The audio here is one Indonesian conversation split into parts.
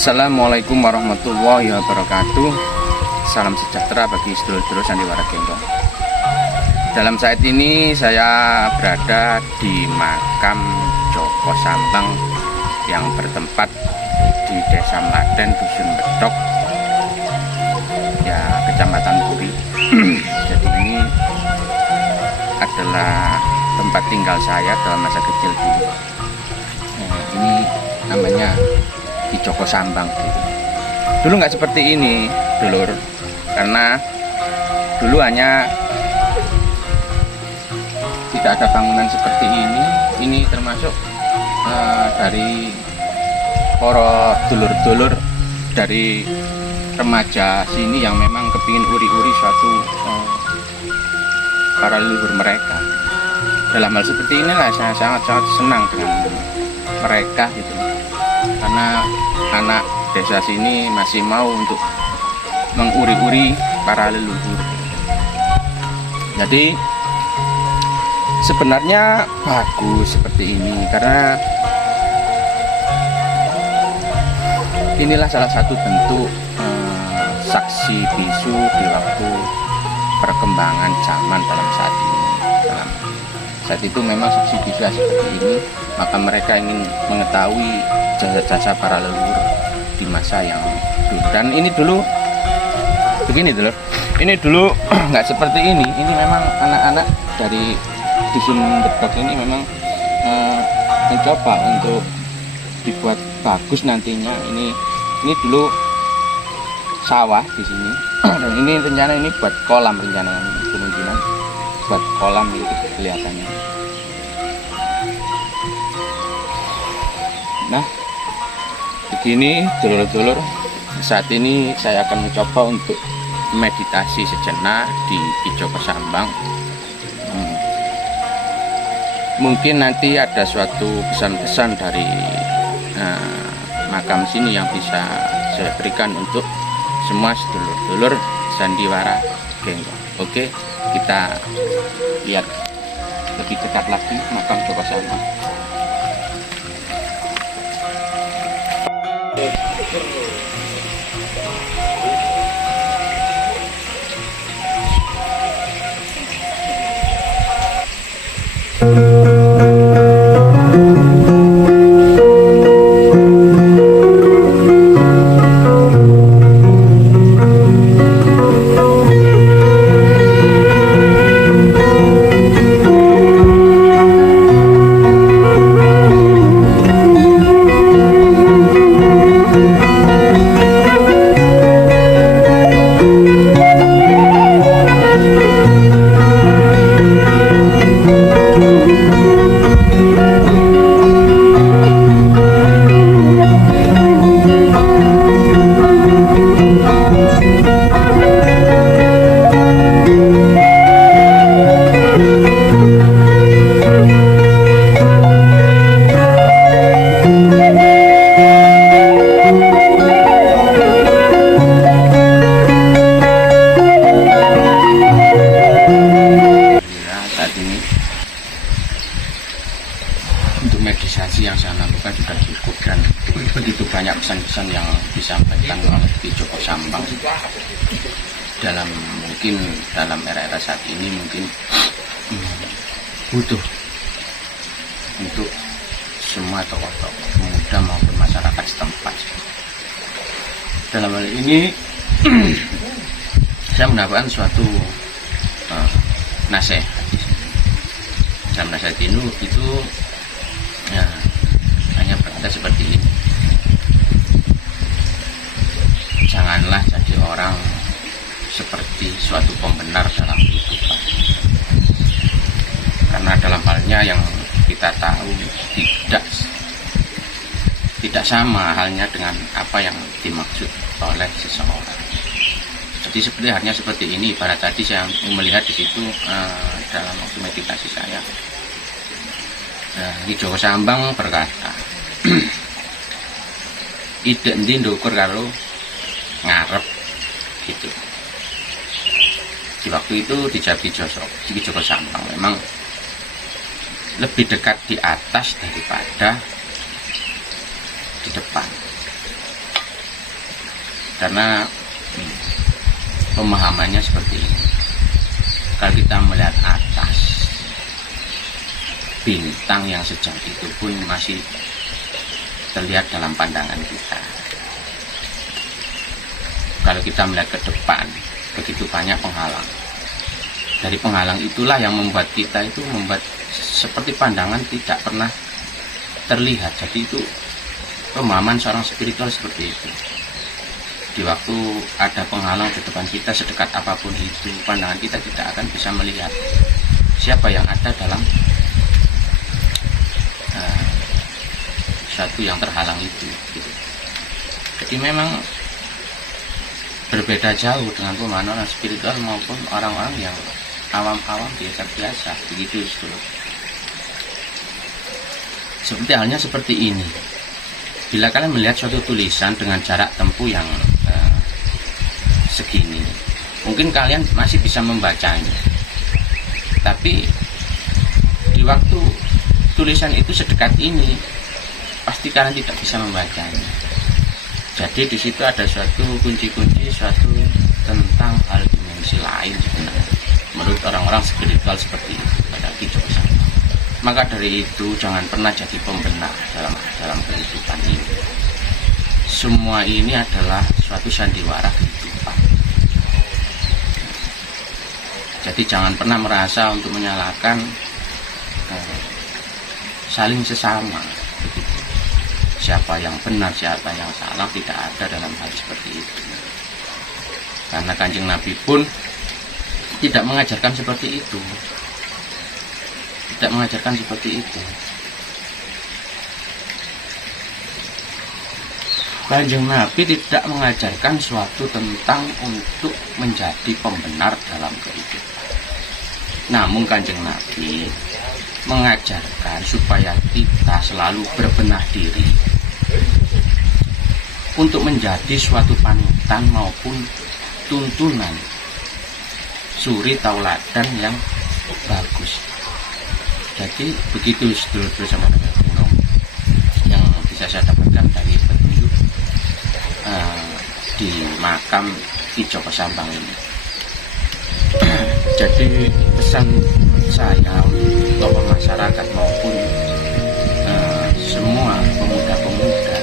Assalamualaikum warahmatullahi wabarakatuh. Salam sejahtera bagi sedulur-sedulur sandiwara Genggong. Dalam saat ini saya berada di makam Joko Sambang yang bertempat di Desa Mladen, Dusun Bedok, ya, Kecamatan Puri. Jadi ini adalah tempat tinggal saya dalam masa kecil dulu. Ini namanya di Joko Sambang gitu. Dulu nggak seperti ini, dulur, karena dulu hanya tidak ada bangunan seperti ini. Ini termasuk dari para dulur-dulur dari remaja sini yang memang kepingin uri-uri suatu para leluhur mereka. Dalam hal seperti inilah saya sangat-sangat senang dengan mereka gitu, karena anak desa sini masih mau untuk menguri-uri para leluhur. Jadi sebenarnya bagus seperti ini, karena inilah salah satu bentuk saksi bisu di waktu perkembangan zaman dalam saat ini. Saat itu memang saksi bisu seperti ini, maka mereka ingin mengetahui jasa-jasa para leluhur di masa yang dulu. Dan ini dulu begini dulu, ini dulu nggak seperti ini. Ini memang anak-anak dari Dusun Bedok ini memang mencoba untuk dibuat bagus nantinya. Ini dulu sawah di sini, dan ini rencana ini buat kolam, rencana kemungkinan buat kolam itu kelihatannya. Nah, begini dulur-dulur, saat ini saya akan mencoba untuk meditasi sejenak di Joko Sambang. Mungkin nanti ada suatu pesan-pesan dari makam sini yang bisa saya berikan untuk semua sedulur-dulur sandiwara Genggong. Oke, kita lihat lebih dekat lagi makam Joko Sambang. meditasi yang saya lakukan sudah cukup, dan begitu banyak pesan-pesan yang disampaikan oleh Ki Joko Sambang mungkin dalam era-era saat ini mungkin butuh untuk semua tokoh-tokoh pemuda maupun masyarakat setempat. Dalam hal ini saya mendapatkan suatu nasihat. Dalam nasihat itu ya, hanya berkata seperti ini: janganlah jadi orang seperti suatu pembenar dalam kehidupan, karena dalam halnya yang kita tahu tidak sama halnya dengan apa yang dimaksud oleh seseorang. Jadi seperti ini, pada tadi saya melihat di situ dalam waktu meditasi saya, Ki Joko Sambang berkata, ide endi ndukur karo ngarep gitu. Di waktu itu dijawab Ki Joko Sambang memang lebih dekat di atas daripada di depan, karena pemahamannya seperti ini. Kalau kita melihat atas, bintang yang sejauh itu pun masih terlihat dalam pandangan kita. Kalau kita melihat ke depan, begitu banyak penghalang. Dari penghalang itulah yang membuat kita itu seperti pandangan tidak pernah terlihat. Jadi itu pemahaman seorang spiritual seperti itu. Di waktu ada penghalang di depan kita, sedekat apapun itu, pandangan kita tidak akan bisa melihat siapa yang ada dalam satu yang terhalang itu gitu. Jadi memang berbeda jauh dengan pemahaman orang spiritual maupun orang-orang yang awam-awam biasa-biasa begitu. Seperti halnya seperti ini, bila kalian melihat suatu tulisan dengan jarak tempuh yang segini, mungkin kalian masih bisa membacanya, tapi di waktu tulisan itu sedekat ini, pasti kalian tidak bisa membacanya. Jadi di situ ada suatu kunci-kunci, suatu tentang hal dimensi lain sebenarnya menurut orang-orang spiritual seperti itu pada Ki Joko Sambang. Maka dari itu jangan pernah jadi pembenar dalam kehidupan ini. Semua ini adalah suatu sandiwara kehidupan. Jadi jangan pernah merasa untuk menyalahkan saling sesama begitu. Siapa yang benar, siapa yang salah, tidak ada dalam hal seperti itu. Karena Kanjeng Nabi pun tidak mengajarkan seperti itu. Tidak mengajarkan seperti itu. Kanjeng Nabi tidak mengajarkan suatu tentang untuk menjadi pembenar dalam kehidupan. Namun Kanjeng Nabi mengajarkan supaya kita selalu berbenah diri untuk menjadi suatu panutan maupun tuntunan, suri tauladan yang bagus. Jadi begitu sedulur-sedulur sama dengan kuno yang bisa saya dapatkan dari petunjuk di makam Ki Joko Sambang ini. Jadi pesan saya untuk masyarakat maupun semua pemuda-pemuda,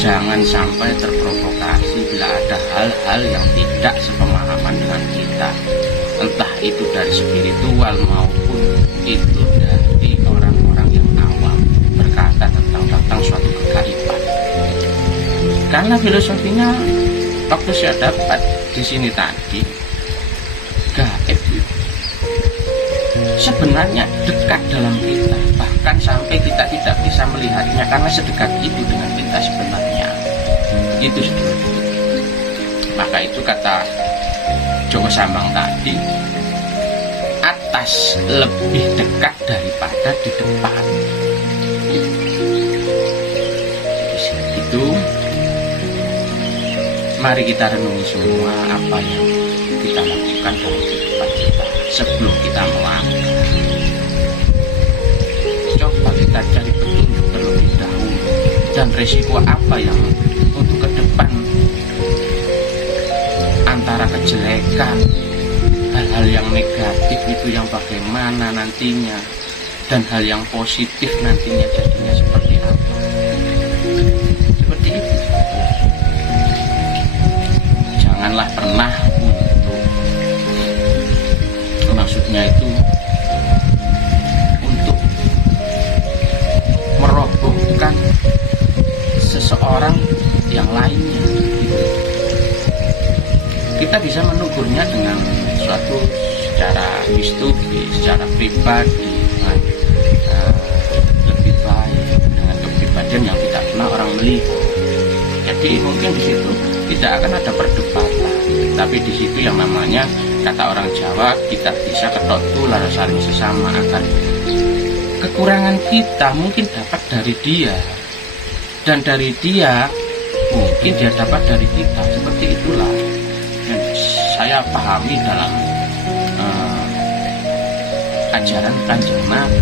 jangan sampai terprovokasi bila ada hal-hal yang tidak sepemahaman dengan kita, entah itu dari spiritual maupun itu dari orang-orang yang awam berkata tentang suatu kegaiban. Karena filosofinya waktu saya dapat di sini tadi, gaib sebenarnya dekat dalam kita, bahkan sampai kita tidak bisa melihatnya karena sedekat itu dengan kita sebenarnya. Itu sebenarnya. Maka itu kata Joko Sambang tadi, atas lebih dekat daripada di depan. Itu mari kita renungi semua apa yang kita lakukan dalam kehidupan kita sebelum kita melangkah. Coba kita cari petunjuk dan resiko apa yang untuk ke depan antara kejelekan, hal-hal yang negatif itu yang bagaimana nantinya, dan hal yang positif nantinya jadinya seperti apa. Seperti itu. Janganlah pernah maksudnya itu untuk merobohkan seseorang yang lainnya. Kita bisa menegurnya dengan suatu secara historis, secara pribadi, dengan lebih baik, dengan kepribadian yang tidak pernah orang melihat. Jadi mungkin di situ tidak akan ada perdebatan, tapi di situ yang namanya kata orang Jawa, kita bisa ketok tular saling sesama, agar kekurangan kita mungkin dapat dari dia, dan dari dia mungkin dia dapat dari kita. Seperti itulah yang saya pahami dalam ajaran Kanjeng Nabi.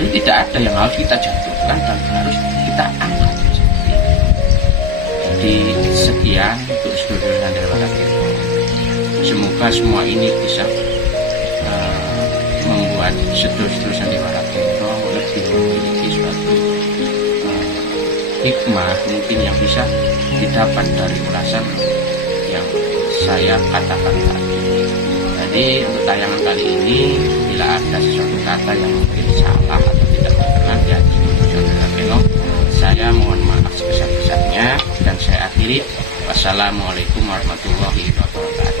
Jadi tidak ada yang harus kita jatuhkan dan harus kita angkat. Jadi sekian untuk sedulur sandiwara kita. Semoga semua ini bisa membuat sedulur sandiwara kita lebih memiliki suatu hikmah mungkin yang bisa didapat dari ulasan yang saya katakan tadi. Jadi untuk tayangan kali ini, bila ada sesuatu kata yang mungkin salah atau tidak berkenan di hati saudara Keno, saya mohon maaf sebesar-besarnya dan saya akhiri. Wassalamualaikum warahmatullahi wabarakatuh.